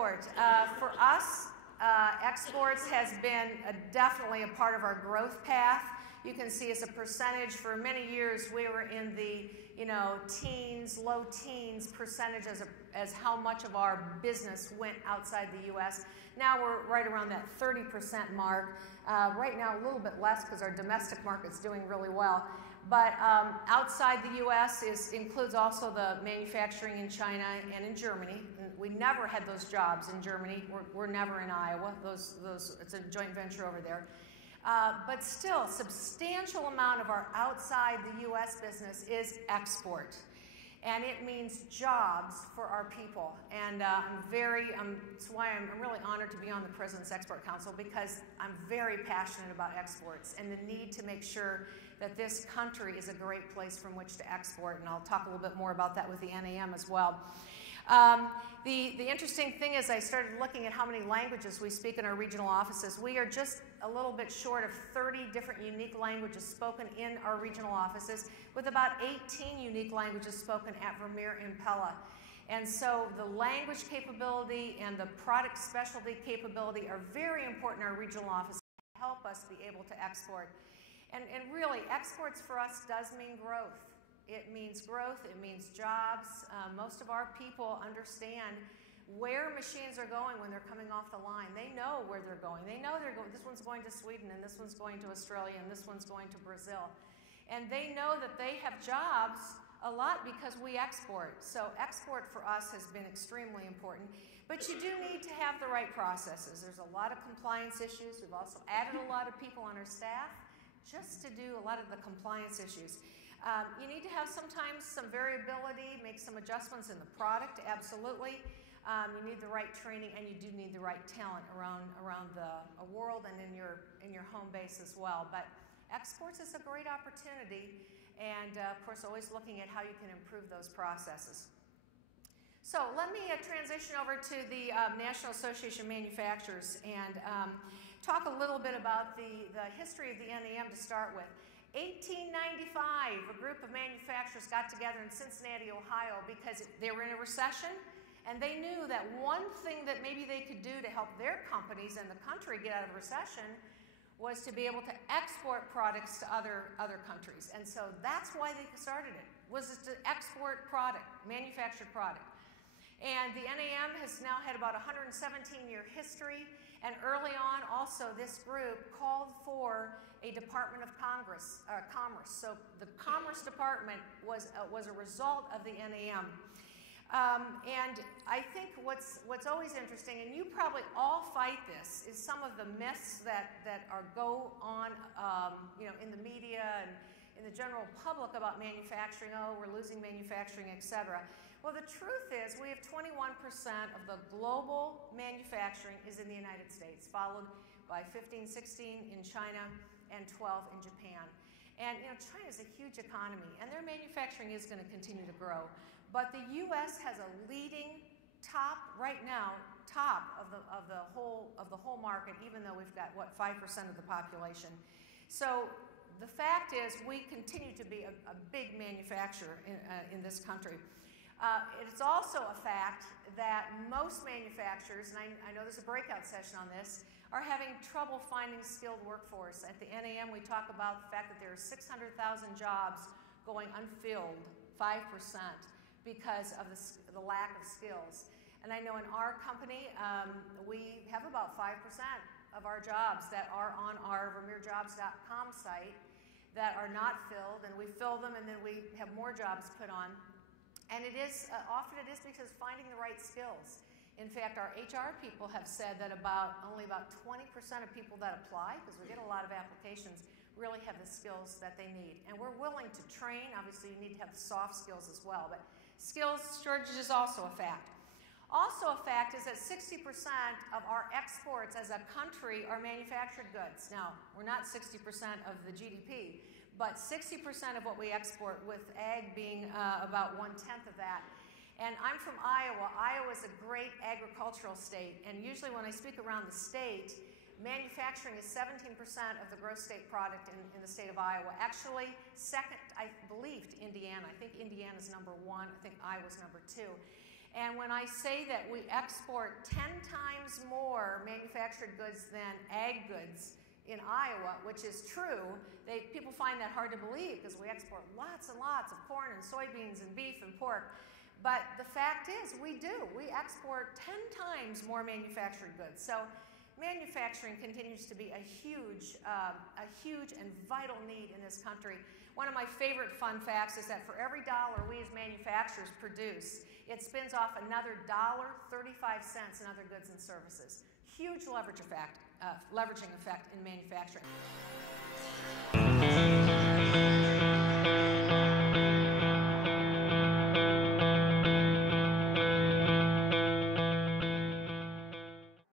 export. For us, exports has been definitely a part of our growth path. You can see as a percentage for many years we were in the teens, low teens percentage as how much of our business went outside the U.S. Now we're right around that 30% mark. Right now a little bit less because our domestic market's doing really well. But outside the U.S. includes also the manufacturing in China and in Germany. And we never had those jobs in Germany. We're never in Iowa. It's a joint venture over there. But still, substantial amount of our outside the U.S. business is export. And it means jobs for our people. And that's why I'm really honored to be on the President's Export Council, because I'm very passionate about exports and the need to make sure that this country is a great place from which to export. And I'll talk a little bit more about that with the NAM as well. The interesting thing is I started looking at how many languages we speak in our regional offices. We are just a little bit short of 30 different unique languages spoken in our regional offices, with about 18 unique languages spoken at Vermeer in Pella. And so the language capability and the product specialty capability are very important in our regional offices to help us be able to export. And really, exports for us does mean growth. It means growth, it means jobs. Most of our people understand where machines are going when they're coming off the line. They know where they're going. They know this one's going to Sweden, and this one's going to Australia, and this one's going to Brazil. And they know that they have jobs a lot because we export. So export for us has been extremely important. But you do need to have the right processes. There's a lot of compliance issues. We've also added a lot of people on our staff just to do a lot of the compliance issues. You need to have sometimes some variability, make some adjustments in the product, absolutely. You need the right training, and you do need the right talent around the world and in your home base as well. But exports is a great opportunity, and of course always looking at how you can improve those processes. So let me transition over to the National Association of Manufacturers and talk a little bit about the history of the NAM to start with. 1895, a group of manufacturers got together in Cincinnati, Ohio, because they were in a recession, and they knew that one thing that maybe they could do to help their companies and the country get out of recession was to be able to export products to other countries. And so that's why they started it, was to export product, manufactured product. And the NAM has now had about a 117-year history, and early on also this group called for a Department of Commerce. So the Commerce Department was a result of the NAM. And I think what's always interesting, and you probably all fight this, is some of the myths that go on in the media and in the general public about manufacturing. Oh, we're losing manufacturing, etc. Well, the truth is we have 21% of the global manufacturing is in the United States, followed by 15, 16 in China, and 12 in Japan. And China is a huge economy, and their manufacturing is going to continue to grow. But the U.S. has a leading top of the whole market, even though we've got 5% of the population. So the fact is, we continue to be a big manufacturer in this country. It's also a fact that most manufacturers, and I know there's a breakout session on this, are having trouble finding skilled workforce. At the NAM, we talk about the fact that there are 600,000 jobs going unfilled, 5%, because of the lack of skills. And I know in our company, we have about 5% of our jobs that are on our VermeerJobs.com site that are not filled, and we fill them, and then we have more jobs put on. And often it is because finding the right skills. In fact, our HR people have said that only about 20% of people that apply, because we get a lot of applications, really have the skills that they need. And we're willing to train. Obviously, you need to have soft skills as well, but skills shortage is also a fact. Also a fact is that 60% of our exports as a country are manufactured goods. Now, we're not 60% of the GDP, but 60% of what we export, with ag being about 1/10 of that. And I'm from Iowa. Iowa is a great agricultural state, and usually when I speak around the state, manufacturing is 17% of the gross state product in the state of Iowa. Actually, second, I believe, to Indiana. I think Indiana's number 1. I think Iowa's number 2. And when I say that we export 10 times more manufactured goods than ag goods in Iowa, which is true, people find that hard to believe because we export lots and lots of corn and soybeans and beef and pork. But the fact is, we do. We export 10 times more manufactured goods. So manufacturing continues to be a huge and vital need in this country. One of my favorite fun facts is that for every dollar we as manufacturers produce, it spins off another $1.35 in other goods and services. Huge leveraging effect in manufacturing.